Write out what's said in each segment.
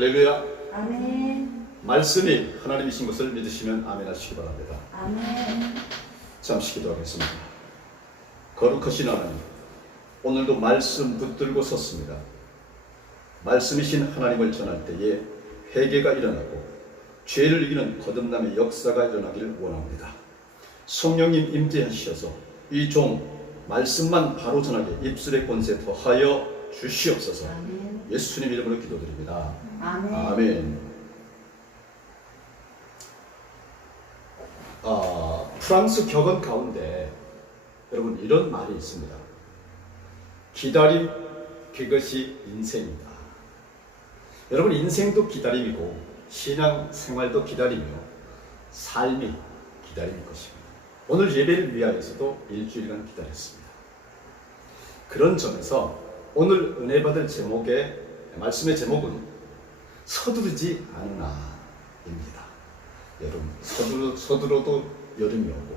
할렐루야. 아멘. 말씀이 하나님이신 것을 믿으시면 아멘 하시기 바랍니다. 아멘. 잠시 기도하겠습니다. 거룩하신 하나님, 오늘도 말씀 붙들고 섰습니다. 말씀이신 하나님을 전할 때에 회개가 일어나고 죄를 이기는 거듭남의 역사가 일어나기를 원합니다. 성령님 임재하셔서 이 종 말씀만 바로 전하게 입술의 권세 더하여 주시옵소서. 아멘. 예수님 이름으로 기도드립니다. 아멘. 아멘. 프랑스 격언 가운데 여러분 이런 말이 있습니다. 기다림, 그것이 인생이다. 여러분, 인생도 기다림이고 신앙 생활도 기다리며 삶이 기다림일 것입니다. 오늘 예배를 위하여서도 일주일간 기다렸습니다. 그런 점에서 오늘 은혜 받을 제목의 말씀의 제목은 서두르지 않으나입니다. 여러분, 서두러도 여름이 오고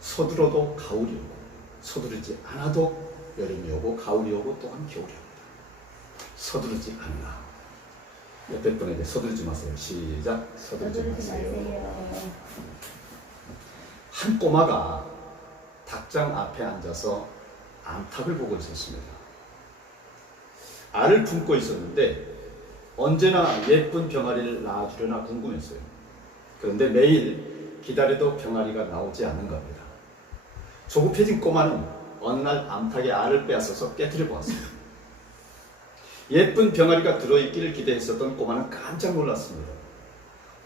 서두러도 가을이 오고 서두르지 않아도 여름이 오고 가을이 오고 또한 겨울이 옵니다. 서두르지 않으나. 옆에 분에게 서두르지 마세요. 시작. 서두르지 마세요. 한 꼬마가 닭장 앞에 앉아서 암탉을 보고 있었습니다. 알을 품고 있었는데 언제나 예쁜 병아리를 낳아주려나 궁금했어요. 그런데 매일 기다려도 병아리가 나오지 않는 겁니다. 조급해진 꼬마는 어느 날 암탉의 알을 빼앗아서 깨트려 보았습니다. 예쁜 병아리가 들어있기를 기대했었던 꼬마는 깜짝 놀랐습니다.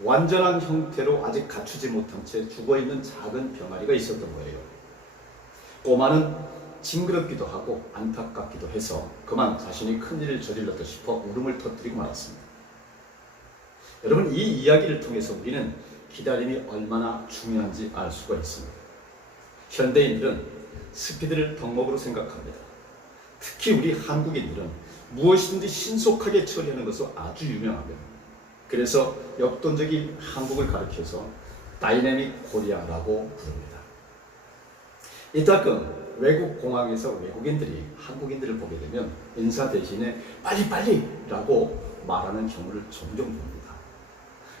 완전한 형태로 아직 갖추지 못한 채 죽어있는 작은 병아리가 있었던 거예요. 꼬마는 징그럽기도 하고 안타깝기도 해서 그만 자신이 큰일을 저질렀다 싶어 울음을 터뜨리고 말았습니다. 여러분, 이 이야기를 통해서 우리는 기다림이 얼마나 중요한지 알 수가 있습니다. 현대인들은 스피드를 덕목으로 생각합니다. 특히 우리 한국인들은 무엇이든지 신속하게 처리하는 것으로 아주 유명합니다. 그래서 역동적인 한국을 가리켜서 다이내믹 코리아라고 부릅니다. 이따금 외국 공항에서 외국인들이 한국인들을 보게 되면 인사 대신에 빨리빨리라고 말하는 경우를 종종 봅니다.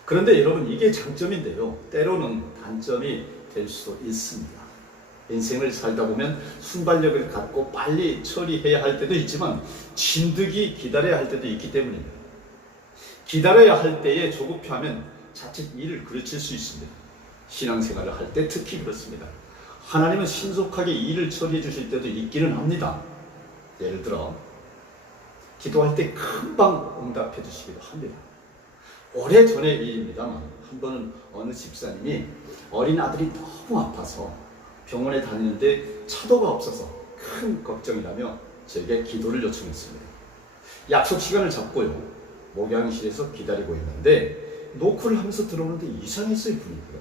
그런데 여러분, 이게 장점인데요, 때로는 단점이 될 수도 있습니다. 인생을 살다 보면 순발력을 갖고 빨리 처리해야 할 때도 있지만 진득이 기다려야 할 때도 있기 때문입니다. 기다려야 할 때에 조급해하면 자칫 일을 그르칠 수 있습니다. 신앙생활을 할 때 특히 그렇습니다. 하나님은 신속하게 일을 처리해 주실 때도 있기는 합니다. 예를 들어 기도할 때 금방 응답해 주시기도 합니다. 오래전의 일입니다만 한 번은 어느 집사님이 어린 아들이 너무 아파서 병원에 다니는데 차도가 없어서 큰 걱정이라며 저에게 기도를 요청했습니다. 약속 시간을 잡고요, 목양실에서 기다리고 있는데 노크를 하면서 들어오는데 이상했어요. 분위기가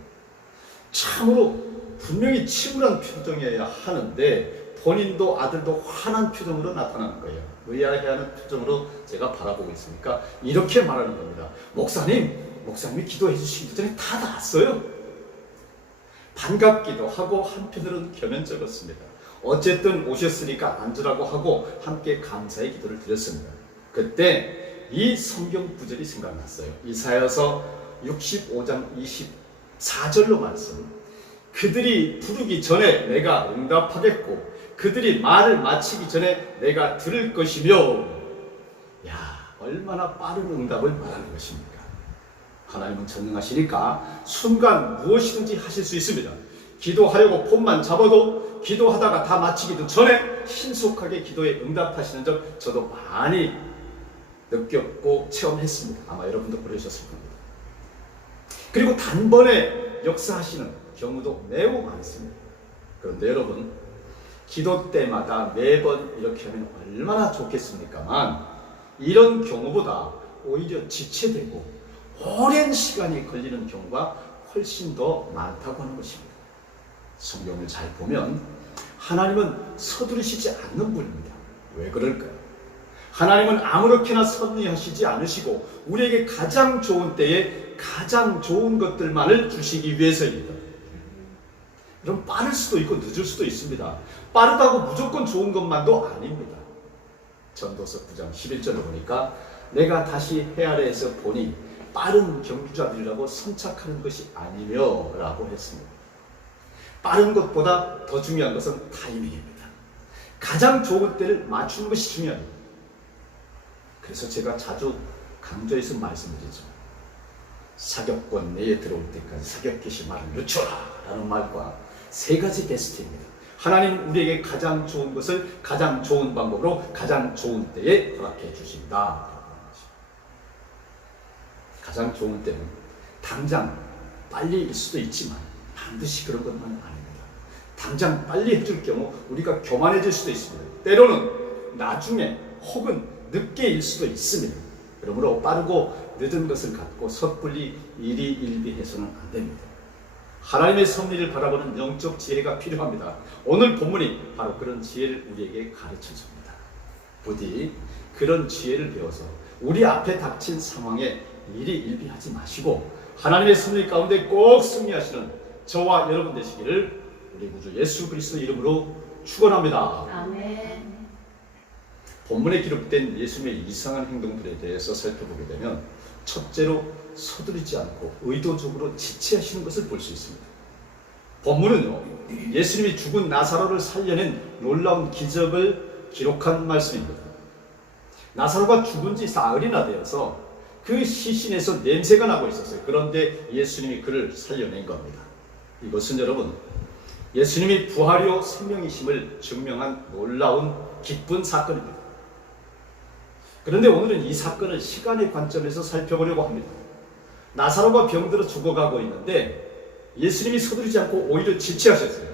참으로 분명히 침울한 표정이어야 하는데 본인도 아들도 환한 표정으로 나타나는 거예요. 의아해하는 표정으로 제가 바라보고 있으니까 이렇게 말하는 겁니다. 목사님이 기도해 주시기 전에 다 나았어요. 반갑기도 하고 한편으로는 겸연쩍었습니다. 어쨌든 오셨으니까 앉으라고 하고 함께 감사의 기도를 드렸습니다. 그때 이 성경 구절이 생각났어요. 이사야서 65장 24절로 말씀. 그들이 부르기 전에 내가 응답하겠고 그들이 말을 마치기 전에 내가 들을 것이며. 야, 얼마나 빠른 응답을 말하는 것입니까? 하나님은 전능하시니까 순간 무엇이든지 하실 수 있습니다. 기도하려고 폰만 잡아도 기도하다가 다 마치기도 전에 신속하게 기도에 응답하시는 점 저도 많이 느꼈고 체험했습니다. 아마 여러분도 그러셨을 겁니다. 그리고 단번에 역사하시는 경우도 매우 많습니다. 그런데 여러분, 기도 때마다 매번 이렇게 하면 얼마나 좋겠습니까만 이런 경우보다 오히려 지체되고 오랜 시간이 걸리는 경우가 훨씬 더 많다고 하는 것입니다. 성경을 잘 보면 하나님은 서두르시지 않는 분입니다. 왜 그럴까요? 하나님은 아무렇게나 섭리하시지 않으시고 우리에게 가장 좋은 때에 가장 좋은 것들만을 주시기 위해서입니다. 그럼 빠를 수도 있고 늦을 수도 있습니다. 빠르다고 무조건 좋은 것만도 아닙니다. 전도서 9장 11절을 보니까 내가 다시 해아래에서 보니 빠른 경주자들이라고 선착하는 것이 아니며 라고 했습니다. 빠른 것보다 더 중요한 것은 타이밍입니다. 가장 좋은 때를 맞추는 것이 중요합니다. 그래서 제가 자주 강조해서 말씀드리죠. 사격권 내에 들어올 때까지 사격 개시말을 늦춰라 라는 말과 세 가지 베스트입니다. 하나님 우리에게 가장 좋은 것을 가장 좋은 방법으로 가장 좋은 때에 허락해 주신다. 가장 좋은 때는 당장 빨리일 수도 있지만 반드시 그런 것만은 아닙니다. 당장 빨리 해줄 경우 우리가 교만해질 수도 있습니다. 때로는 나중에 혹은 늦게일 수도 있습니다. 그러므로 빠르고 늦은 것을 갖고 섣불리 일희일비해서는 안 됩니다. 하나님의 섭리를 바라보는 영적 지혜가 필요합니다. 오늘 본문이 바로 그런 지혜를 우리에게 가르쳐 줍니다. 부디 그런 지혜를 배워서 우리 앞에 닥친 상황에 일희일비하지 마시고 하나님의 섭리 가운데 꼭 승리하시는 저와 여러분 되시기를 우리 구주 예수 그리스도 이름으로 축원합니다. 아멘. 본문에 기록된 예수님의 이상한 행동들에 대해서 살펴보게 되면 첫째로 서두르지 않고 의도적으로 지체하시는 것을 볼 수 있습니다. 본문은요, 예수님이 죽은 나사로를 살려낸 놀라운 기적을 기록한 말씀입니다. 나사로가 죽은 지 사흘이나 되어서 그 시신에서 냄새가 나고 있었어요. 그런데 예수님이 그를 살려낸 겁니다. 이것은 여러분, 예수님이 부활이요 생명이심을 증명한 놀라운 기쁜 사건입니다. 그런데 오늘은 이 사건을 시간의 관점에서 살펴보려고 합니다. 나사로가 병들어 죽어가고 있는데 예수님이 서두르지 않고 오히려 지체하셨어요.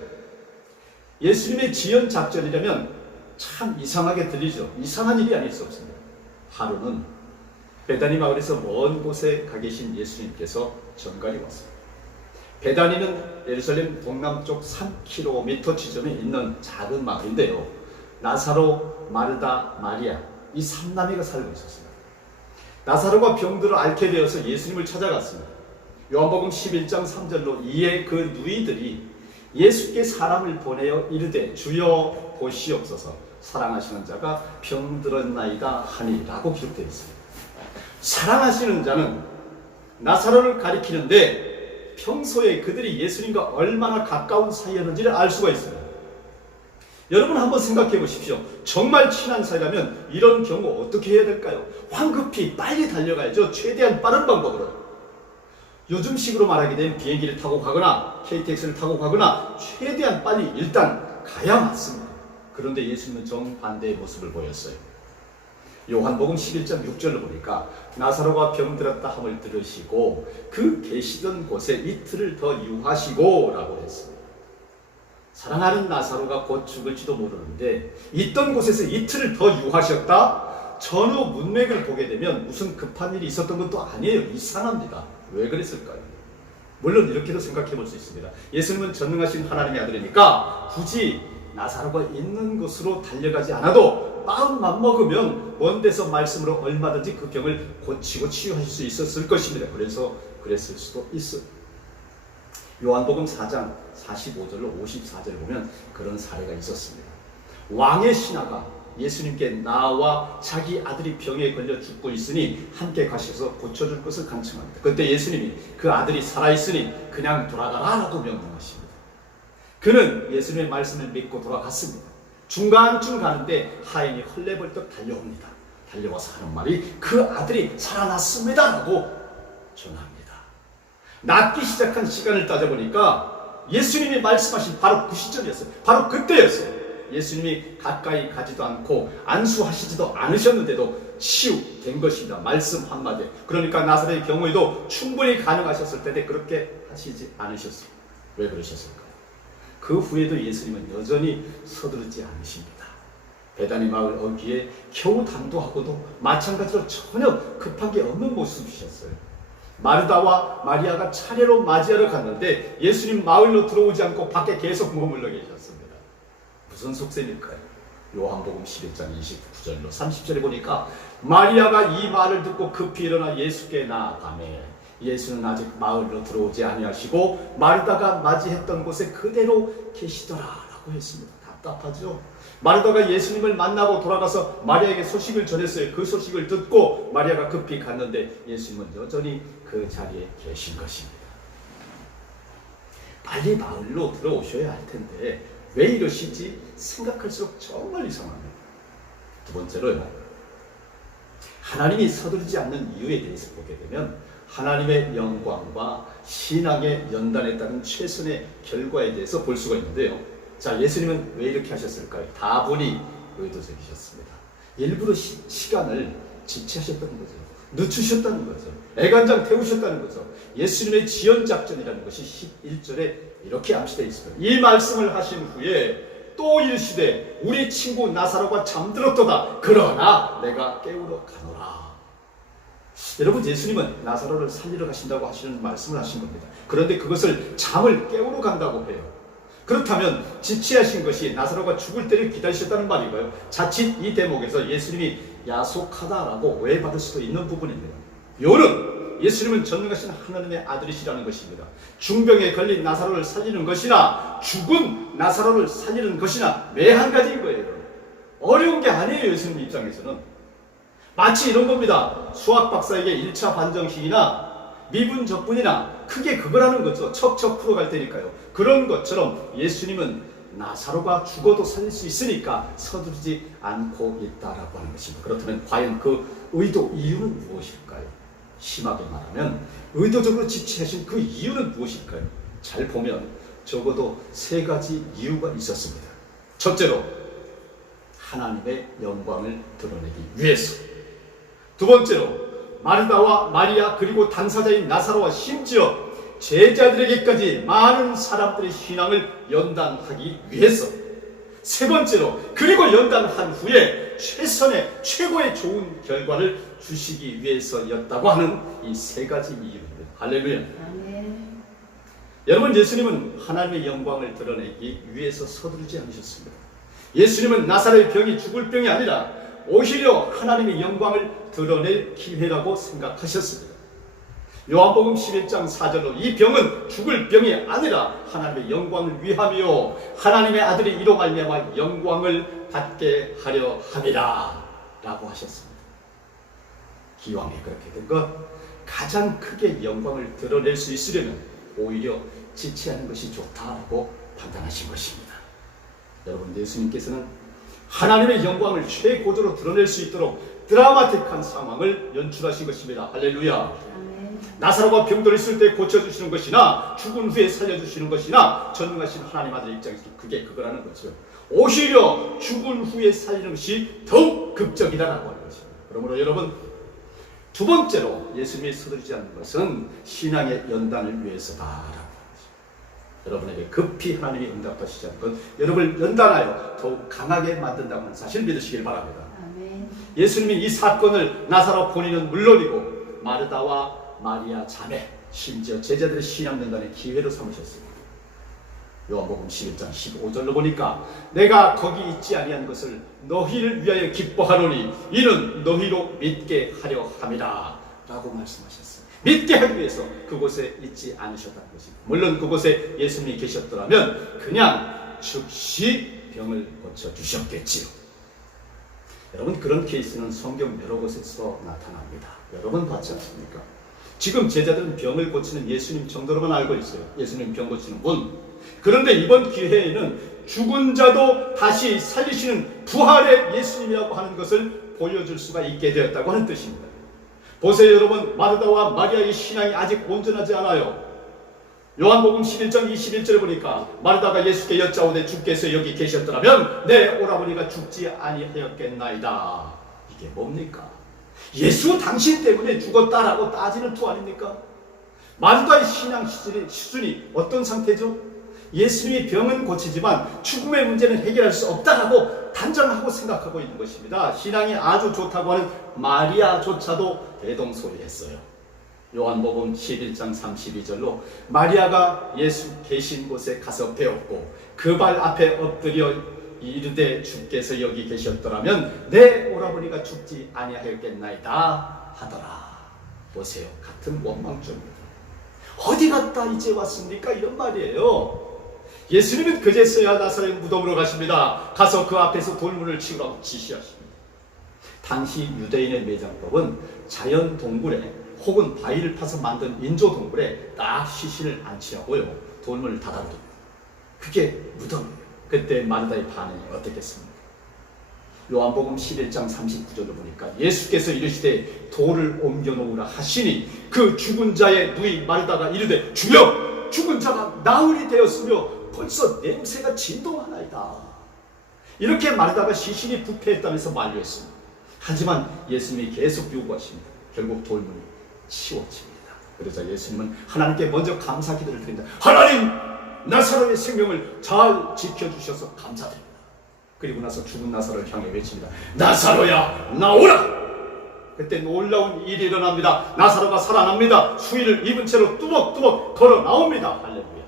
예수님의 지연 작전이라면 참 이상하게 들리죠. 이상한 일이 아닐 수 없습니다. 하루는 베다니 마을에서 먼 곳에 가 계신 예수님께서 전갈이 왔어요. 베다니는 예루살렘 동남쪽 3km 지점에 있는 작은 마을인데요. 나사로, 마르다, 마리아 이 3남매가 살고 있었습니다. 나사로가 병들어 앓게 되어서 예수님을 찾아갔습니다. 요한복음 11장 3절로 이에 그 누이들이 예수께 사람을 보내어 이르되 주여 보시옵소서 사랑하시는 자가 병들었나이다 하니라고 기록되어 있습니다. 사랑하시는 자는 나사로를 가리키는데 평소에 그들이 예수님과 얼마나 가까운 사이였는지를 알 수가 있어요. 여러분 한번 생각해 보십시오. 정말 친한 사이라면 이런 경우 어떻게 해야 될까요? 황급히 빨리 달려가야죠. 최대한 빠른 방법으로. 요즘식으로 말하게 되면 비행기를 타고 가거나 KTX를 타고 가거나 최대한 빨리 일단 가야 맞습니다. 그런데 예수님은 정반대의 모습을 보였어요. 요한복음 11장 6절로 보니까 나사로가 병들었다 함을 들으시고 그 계시던 곳에 이틀을 더 유하시고 라고 했습니다. 사랑하는 나사로가 곧 죽을지도 모르는데 있던 곳에서 이틀을 더 유하셨다? 전후 문맥을 보게 되면 무슨 급한 일이 있었던 것도 아니에요. 이상합니다. 왜 그랬을까요? 물론 이렇게도 생각해 볼 수 있습니다. 예수님은 전능하신 하나님의 아들이니까 굳이 나사로가 있는 곳으로 달려가지 않아도 마음만 먹으면 먼 데서 말씀으로 얼마든지 그 병을 고치고 치유하실 수 있었을 것입니다. 그래서 그랬을 수도 있어요. 요한복음 4장 45절로 54절을 보면 그런 사례가 있었습니다. 왕의 신하가 예수님께 나와 자기 아들이 병에 걸려 죽고 있으니 함께 가셔서 고쳐줄 것을 간청합니다. 그때 예수님이 그 아들이 살아있으니 그냥 돌아가라 라고 명령하십니다. 그는 예수님의 말씀을 믿고 돌아갔습니다. 중간쯤 가는데 하인이 헐레벌떡 달려옵니다. 달려와서 하는 말이 그 아들이 살아났습니다 라고 전합니다. 낫기 시작한 시간을 따져보니까 예수님이 말씀하신 바로 그 시점이었어요. 바로 그때였어요. 예수님이 가까이 가지도 않고 안수하시지도 않으셨는데도 치유된 것입니다. 말씀 한마디. 그러니까 나사로의 경우에도 충분히 가능하셨을 텐데 그렇게 하시지 않으셨어요. 왜 그러셨을까요? 그 후에도 예수님은 여전히 서두르지 않으십니다. 베다니 마을 어귀에 겨우 당도하고도 마찬가지로 전혀 급한 게 없는 모습이셨어요. 마르다와 마리아가 차례로 맞이하러 갔는데 예수님 마을로 들어오지 않고 밖에 계속 머물러 계셨습니다. 무슨 속셈일까요? 요한복음 11장 29절로 30절에 보니까 마리아가 이 말을 듣고 급히 일어나 예수께 나아가매 예수는 아직 마을로 들어오지 아니하시고 마르다가 맞이했던 곳에 그대로 계시더라 라고 했습니다. 답답하죠? 마르다가 예수님을 만나고 돌아가서 마리아에게 소식을 전했어요. 그 소식을 듣고 마리아가 급히 갔는데 예수님은 여전히 그 자리에 계신 것입니다. 빨리 마을로 들어오셔야 할 텐데 왜 이러시지 생각할수록 정말 이상합니다. 두 번째로요, 하나님이 서두르지 않는 이유에 대해서 보게 되면 하나님의 영광과 신앙의 연단에 따른 최선의 결과에 대해서 볼 수가 있는데요. 자, 예수님은 왜 이렇게 하셨을까요? 다분히 의도적이셨습니다. 일부러 시간을 지체하셨다는 거죠. 늦추셨다는 거죠. 애간장 태우셨다는 거죠. 예수님의 지연작전이라는 것이 11절에 이렇게 암시되어 있습니다. 이 말씀을 하신 후에 또 이르시되 우리 친구 나사로가 잠들었도다. 그러나 내가 깨우러 가노라. 여러분, 예수님은 나사로를 살리러 가신다고 하시는 말씀을 하신 겁니다. 그런데 그것을 잠을 깨우러 간다고 해요. 그렇다면 지체하신 것이 나사로가 죽을 때를 기다리셨다는 말인가요? 자칫 이 대목에서 예수님이 야속하다라고 오해받을 수도 있는 부분입니다. 요는 예수님은 전능하신 하나님의 아들이시라는 것입니다. 중병에 걸린 나사로를 살리는 것이나 죽은 나사로를 살리는 것이나 매 한 가지인 거예요. 어려운 게 아니에요. 예수님 입장에서는 마치 이런 겁니다. 수학 박사에게 1차 반정식이나 미분 적분이나 크게 그거라는 거죠. 척척 풀어갈 테니까요. 그런 것처럼 예수님은 나사로가 죽어도 살릴 수 있으니까 서두르지 않고 있다라고 하는 것입니다. 그렇다면 과연 그 의도, 이유는 무엇일까요? 심하게 말하면 의도적으로 지체하신 그 이유는 무엇일까요? 잘 보면 적어도 세 가지 이유가 있었습니다. 첫째로 하나님의 영광을 드러내기 위해서, 두 번째로 마르다와 마리아 그리고 당사자인 나사로와 심지어 제자들에게까지 많은 사람들의 신앙을 연단하기 위해서, 세 번째로 그리고 연단한 후에 최고의 좋은 결과를 주시기 위해서였다고 하는 이 세 가지 이유입니다. 할렐루야. 아멘. 여러분, 예수님은 하나님의 영광을 드러내기 위해서 서두르지 않으셨습니다. 예수님은 나사로의 병이 죽을 병이 아니라 오히려 하나님의 영광을 드러낼 기회라고 생각하셨습니다. 요한복음 11장 4절로 이 병은 죽을 병이 아니라 하나님의 영광을 위하며 하나님의 아들이 이로 말미암아 영광을 받게 하려 함이라 라고 하셨습니다. 기왕에 그렇게 된 것, 가장 크게 영광을 드러낼 수 있으려면 오히려 지체하는 것이 좋다라고 판단하신 것입니다. 여러분, 예수님께서는 하나님의 영광을 최고조로 드러낼 수 있도록 드라마틱한 상황을 연출하신 것입니다. 할렐루야. 아멘. 나사로가 병들어 있을 때 고쳐주시는 것이나 죽은 후에 살려주시는 것이나 전능하신 하나님 아들 입장에서 그게 그거라는 거죠. 오히려 죽은 후에 살리는 것이 더욱 극적이다라고 하는 것입니다. 그러므로 여러분, 두 번째로 예수님이 서두르지 않는 것은 신앙의 연단을 위해서다라고. 여러분에게 급히 하나님이 응답하시지 않은 것, 여러분을 연단하여 더욱 강하게 만든다고 하는 사실을 믿으시길 바랍니다. 아멘. 예수님이 이 사건을 나사로 본인은 물론이고 마르다와 마리아 자매, 심지어 제자들의 신앙 연단의 기회로 삼으셨습니다. 요한복음 11장 15절로 보니까 내가 거기 있지 아니한 것을 너희를 위하여 기뻐하노니 이는 너희로 믿게 하려 함이라 라고 말씀하셨습니다. 믿게 하기 위해서 그곳에 있지 않으셨다는 것입니다. 물론 그곳에 예수님이 계셨더라면 그냥 즉시 병을 고쳐주셨겠지요. 여러분, 그런 케이스는 성경 여러 곳에서 나타납니다. 여러분 봤지 않습니까? 지금 제자들은 병을 고치는 예수님 정도로만 알고 있어요. 예수님 병 고치는 분. 그런데 이번 기회에는 죽은 자도 다시 살리시는 부활의 예수님이라고 하는 것을 보여줄 수가 있게 되었다고 하는 뜻입니다. 보세요 여러분, 마르다와 마리아의 신앙이 아직 온전하지 않아요. 요한복음 11장 21절에 보니까 마르다가 예수께 여짜오되 주께서 여기 계셨더라면 내 오라버니가 죽지 아니하였겠나이다. 이게 뭡니까? 예수 당신 때문에 죽었다라고 따지는 투 아닙니까? 마르다의 신앙 수준이 어떤 상태죠? 예수님이 병은 고치지만 죽음의 문제는 해결할 수 없다라고 단정하고 생각하고 있는 것입니다. 신앙이 아주 좋다고 하는 마리아조차도 대동소이했어요. 요한복음 11장 32절로 마리아가 예수 계신 곳에 가서 배웠고 그 발 앞에 엎드려 이르되 주께서 여기 계셨더라면 내 오라버니가 죽지 아니하였겠나이다 하더라. 보세요, 같은 원망조입니다. 어디 갔다 이제 왔습니까? 이런 말이에요. 예수님은 그제서야 나사렛 무덤으로 가십니다. 가서 그 앞에서 돌문을 치우라고 지시하십니다. 당시 유대인의 매장법은 자연 동굴에 혹은 바위를 파서 만든 인조 동굴에 딱 시신을 안치하고요, 돌문을 닫아버립니다. 그게 무덤이에요. 그때 마르다의 반응이 어떻겠습니까? 요한복음 11장 39절을 보니까 예수께서 이르시되 돌을 옮겨놓으라 하시니 그 죽은 자의 누이 마르다가 이르되 주여, 죽은 자가 나흘이 되었으며 벌써 냄새가 진동하나이다. 이렇게 마르다가 시신이 부패했다면서 만류했습니다. 하지만 예수님이 계속 요구하십니다. 결국 돌문이 치워집니다. 그러자 예수님은 하나님께 먼저 감사 기도를 드립니다. 하나님, 나사로의 생명을 잘 지켜주셔서 감사드립니다. 그리고 나서 죽은 나사로를 향해 외칩니다. 나사로야, 나오라! 그때 놀라운 일이 일어납니다. 나사로가 살아납니다. 수의를 입은 채로 뚜벅뚜벅 걸어 나옵니다. 할렐루야.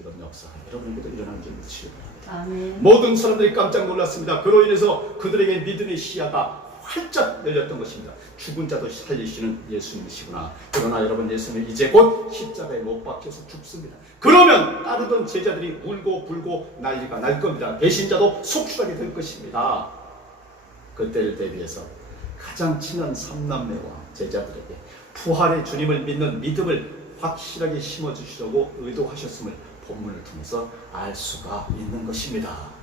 이런 역사가 여러분에게도 일어나는 줄 믿으시기 바랍니다. 아멘. 모든 사람들이 깜짝 놀랐습니다. 그로 인해서 그들에게 믿음의 시야가 활짝 열렸던 것입니다. 죽은 자도 살리시는 예수님이시구나. 그러나 여러분, 예수님은 이제 곧 십자가에 못 박혀서 죽습니다. 그러면 따르던 제자들이 울고 불고 난리가 날 겁니다. 배신자도 속출하게 될 것입니다. 그때를 대비해서 가장 친한 삼남매와 제자들에게 부활의 주님을 믿는 믿음을 확실하게 심어주시려고 의도하셨음을 본문을 통해서 알 수가 있는 것입니다.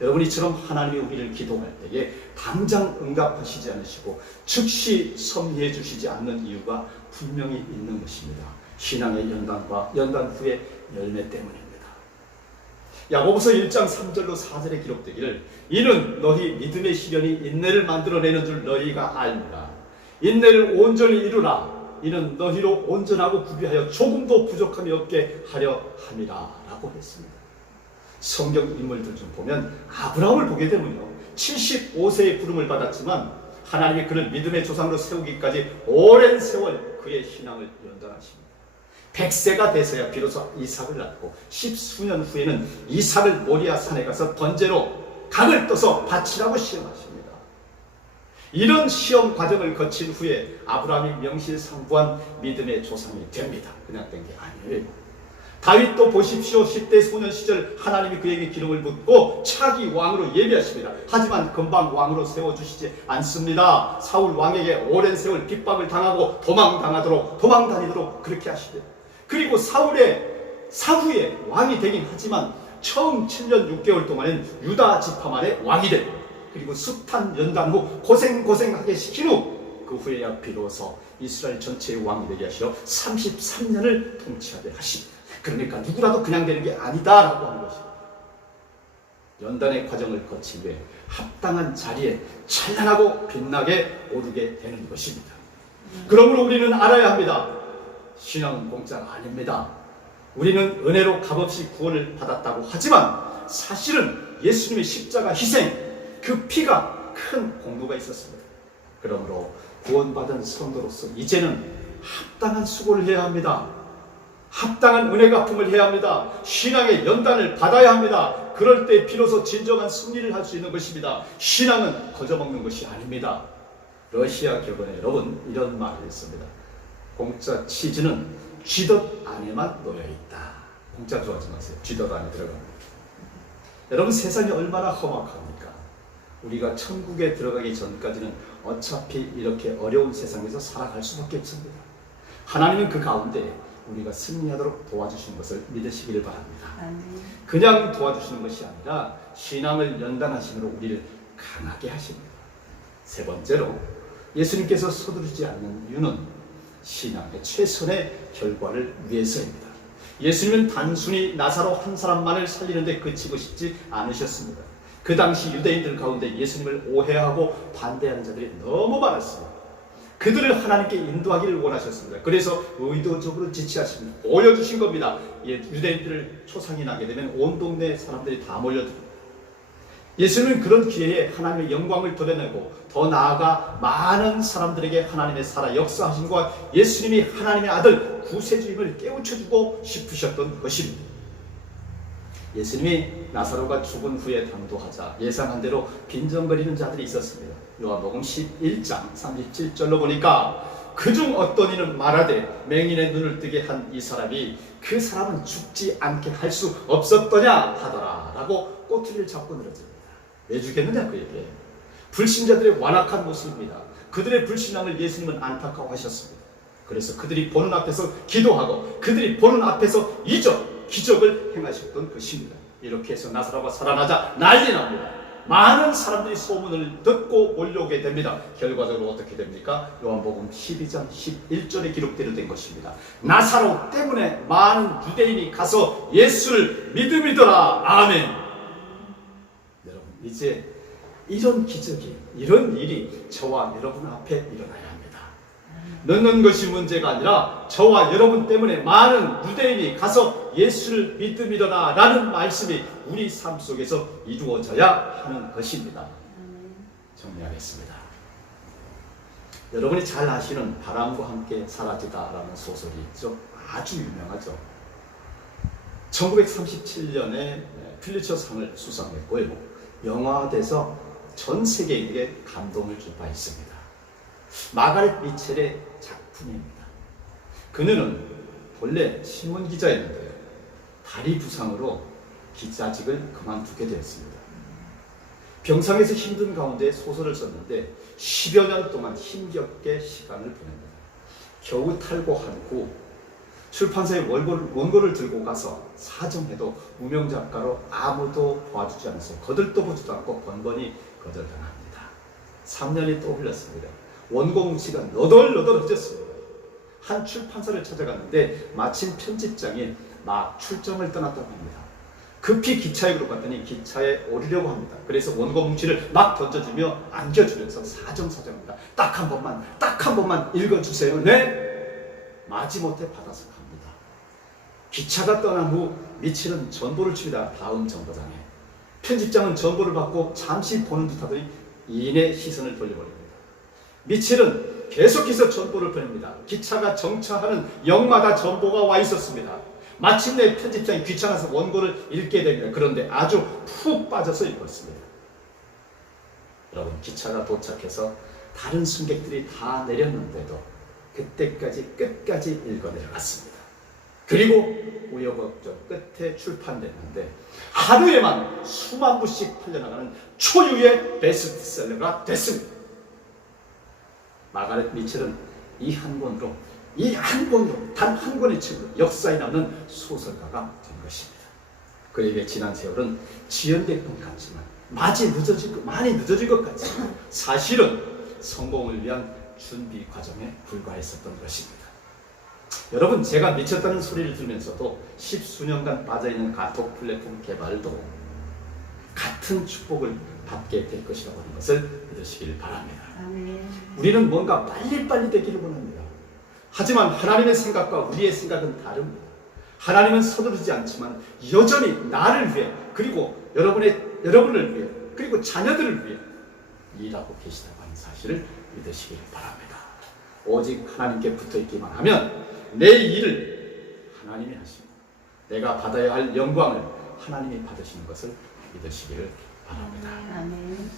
여러분, 이처럼 하나님이 우리를 기도할 때에 당장 응답하시지 않으시고 즉시 섭리해 주시지 않는 이유가 분명히 있는 것입니다. 신앙의 연단과 연단 후의 열매 때문입니다. 야고보서 1장 3절로 4절에 기록되기를 이는 너희 믿음의 시련이 인내를 만들어내는 줄 너희가 알미라. 인내를 온전히 이루라. 이는 너희로 온전하고 구비하여 조금도 부족함이 없게 하려 함이라 라고 했습니다. 성경 인물들 좀 보면 아브라함을 보게 되면요, 75세의 부름을 받았지만 하나님이 그를 믿음의 조상으로 세우기까지 오랜 세월 그의 신앙을 연단하십니다. 100세가 돼서야 비로소 이삭을 낳고 10수년 후에는 이삭을 모리아 산에 가서 번제로 각을 떠서 바치라고 시험하십니다. 이런 시험 과정을 거친 후에 아브라함이 명실상부한 믿음의 조상이 됩니다. 그냥 된 게 아니에요. 다윗도 보십시오. 10대 소년 시절 하나님이 그에게 기름을 붓고 차기 왕으로 예비하십니다. 하지만 금방 왕으로 세워주시지 않습니다. 사울 왕에게 오랜 세월 핍박을 당하고 도망다니도록 그렇게 하시대요. 그리고 사울의 사후에 왕이 되긴 하지만 처음 7년 6개월 동안은 유다 지파만의 왕이 됩니다. 그리고 숱한 연단 후 고생하게 시킨 후 그 후에야 비로소 이스라엘 전체의 왕이 되게 하시어 33년을 통치하게 하십니다. 그러니까 누구라도 그냥 되는 게 아니다라고 하는 것입니다. 연단의 과정을 거친 후에 합당한 자리에 찬란하고 빛나게 오르게 되는 것입니다. 그러므로 우리는 알아야 합니다. 신앙은 공짜가 아닙니다. 우리는 은혜로 값없이 구원을 받았다고 하지만 사실은 예수님의 십자가 희생, 그 피가 큰 공로가 있었습니다. 그러므로 구원받은 성도로서 이제는 합당한 수고를 해야 합니다. 합당한 은혜 갚음을 해야 합니다. 신앙의 연단을 받아야 합니다. 그럴 때 비로소 진정한 승리를 할 수 있는 것입니다. 신앙은 거저먹는 것이 아닙니다. 러시아 격언에 여러분 이런 말을 했습니다. 공짜 치즈는 쥐덫 안에만 놓여있다. 공짜 좋아하지 마세요. 쥐덫 안에 들어갑니다. 여러분, 세상이 얼마나 험악합니까? 우리가 천국에 들어가기 전까지는 어차피 이렇게 어려운 세상에서 살아갈 수밖에 없습니다. 하나님은 그 가운데 우리가 승리하도록 도와주시는 것을 믿으시기를 바랍니다. 그냥 도와주시는 것이 아니라 신앙을 연단하심으로 우리를 강하게 하십니다. 세 번째로, 예수님께서 서두르지 않는 이유는 신앙의 최선의 결과를 위해서입니다. 예수님은 단순히 나사로 한 사람만을 살리는 데 그치고 싶지 않으셨습니다. 그 당시 유대인들 가운데 예수님을 오해하고 반대하는 자들이 너무 많았습니다. 그들을 하나님께 인도하기를 원하셨습니다. 그래서 의도적으로 지체하십니다. 보여주신 겁니다. 유대인들을 초상이 나게 되면 온 동네 사람들이 다 몰려듭니다. 예수님은 그런 기회에 하나님의 영광을 드러내고 더 나아가 많은 사람들에게 하나님의 살아 역사하심과 예수님이 하나님의 아들 구세주임을 깨우쳐주고 싶으셨던 것입니다. 예수님이 나사로가 죽은 후에 당도하자 예상한 대로 빈정거리는 자들이 있었습니다. 요한복음 11장 37절로 보니까 그중 어떤 이는 말하되 맹인의 눈을 뜨게 한 이 사람이 그 사람은 죽지 않게 할 수 없었더냐 하더라 라고 꼬투리를 잡고 늘어집니다. 왜 죽였느냐 그에게. 불신자들의 완악한 모습입니다. 그들의 불신앙을 예수님은 안타까워하셨습니다. 그래서 그들이 보는 앞에서 기도하고 그들이 보는 앞에서 기적을 행하셨던 것입니다. 이렇게 해서 나사로가 살아나자 난리 납니다. 많은 사람들이 소문을 듣고 몰려오게 됩니다. 결과적으로 어떻게 됩니까? 요한복음 12장 11절에 기록되어 된 것입니다. 나사로 때문에 많은 유대인이 가서 예수를 믿음이더라. 아멘. 여러분, 이제 이런 기적이, 이런 일이 저와 여러분 앞에 일어나야 합니다. 넣는 것이 문제가 아니라 저와 여러분 때문에 많은 유대인이 가서 예수를 믿음이더라 라는 말씀이 우리 삶 속에서 이루어져야 하는 것입니다. 정리하겠습니다. 여러분이 잘 아시는 바람과 함께 사라지다 라는 소설이 있죠. 아주 유명하죠. 1937년에 필리처상을 수상했고요. 영화화돼서 전 세계인에게 감동을 줄 바 있습니다. 마가렛 미첼의 작품입니다. 그녀는 본래 신문기자였는데요. 다리 부상으로 기자직을 그만두게 되었습니다. 병상에서 힘든 가운데 소설을 썼는데 10여 년 동안 힘겹게 시간을 보냅니다. 겨우 탈고한 후 출판사에 원고를 들고 가서 사정해도 무명 작가로 아무도 도와주지 않아서 거들떠보지도 않고 번번이 거절당합니다. 3년이 또 흘렀습니다. 원고 뭉치가 너덜너덜해졌습니다. 한 출판사를 찾아갔는데 마침 편집장이 막 출정을 떠났다고 합니다. 급히 기차역으로 갔더니 기차에 오르려고 합니다. 그래서 원고 뭉치를 막 던져주며 안겨주면서 사정합니다. 딱 한 번만 읽어주세요. 네? 마지못해 받아서 갑니다. 기차가 떠난 후 미첼은 전보를 줍니다. 다음 정거장에. 편집장은 전보를 받고 잠시 보는 듯 하더니 이내 시선을 돌려버립니다. 미첼은 계속해서 전보를 보냅니다. 기차가 정차하는 역마다 전보가 와 있었습니다. 마침내 편집장이 귀찮아서 원고를 읽게 됩니다. 그런데 아주 푹 빠져서 읽었습니다. 여러분, 기차가 도착해서 다른 승객들이 다 내렸는데도 그때까지 끝까지 읽어 내려갔습니다. 그리고 우여곡절 끝에 출판됐는데 하루에만 수만 부씩 팔려나가는 초유의 베스트셀러가 됐습니다. 마가렛 미첼은 이 한 권으로 단 한 권의 책으로 역사에 남는 소설가가 된 것입니다. 그에게 지난 세월은 지연될 것 같지만 많이 늦어질 것 같지만 사실은 성공을 위한 준비 과정에 불과했었던 것입니다. 여러분, 제가 미쳤다는 소리를 들으면서도 10수년간 빠져있는 카톡 플랫폼 개발도 같은 축복을 받게 될 것이라고 하는 것을 믿으시길 바랍니다. 아멘. 우리는 뭔가 빨리빨리 되기를 원합니다. 하지만 하나님의 생각과 우리의 생각은 다릅니다. 하나님은 서두르지 않지만 여전히 나를 위해, 그리고 여러분을 위해, 그리고 자녀들을 위해 일하고 계시다고 하는 사실을 믿으시길 바랍니다. 오직 하나님께 붙어있기만 하면 내 일을 하나님이 하시고 내가 받아야 할 영광을 하나님이 받으시는 것을 믿으시기를 바랍니다. 아멘.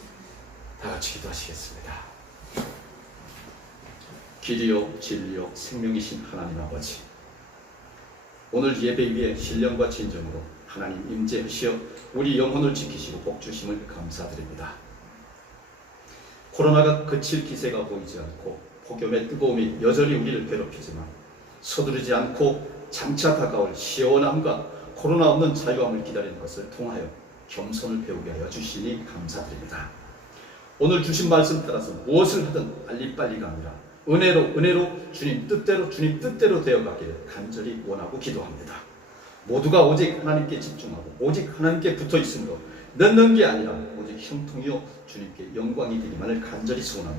다 같이 기도하시겠습니다. 길이요 진리요 생명이신 하나님 아버지, 오늘 예배 위에 신령과 진정으로 하나님 임재하시어 우리 영혼을 지키시고 복주심을 감사드립니다. 코로나가 그칠 기세가 보이지 않고 폭염의 뜨거움이 여전히 우리를 괴롭히지만 서두르지 않고 장차 다가올 시원함과 코로나 없는 자유함을 기다리는 것을 통하여 겸손을 배우게 하여 주시니 감사드립니다. 오늘 주신 말씀 따라서 무엇을 하든 빨리빨리가 아니라 은혜로 주님 뜻대로 되어가기를 간절히 원하고 기도합니다. 모두가 오직 하나님께 집중하고 오직 하나님께 붙어 있으므로 넣는 게 아니라 오직 형통이요 주님께 영광이 되기만을 간절히 소원하며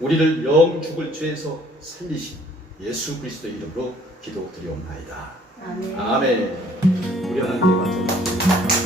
우리를 영 죽을 죄에서 살리신 예수 그리스도의 이름으로 기도드리옵나이다. 아멘. 아멘. 우리 하나님께 감사합니다.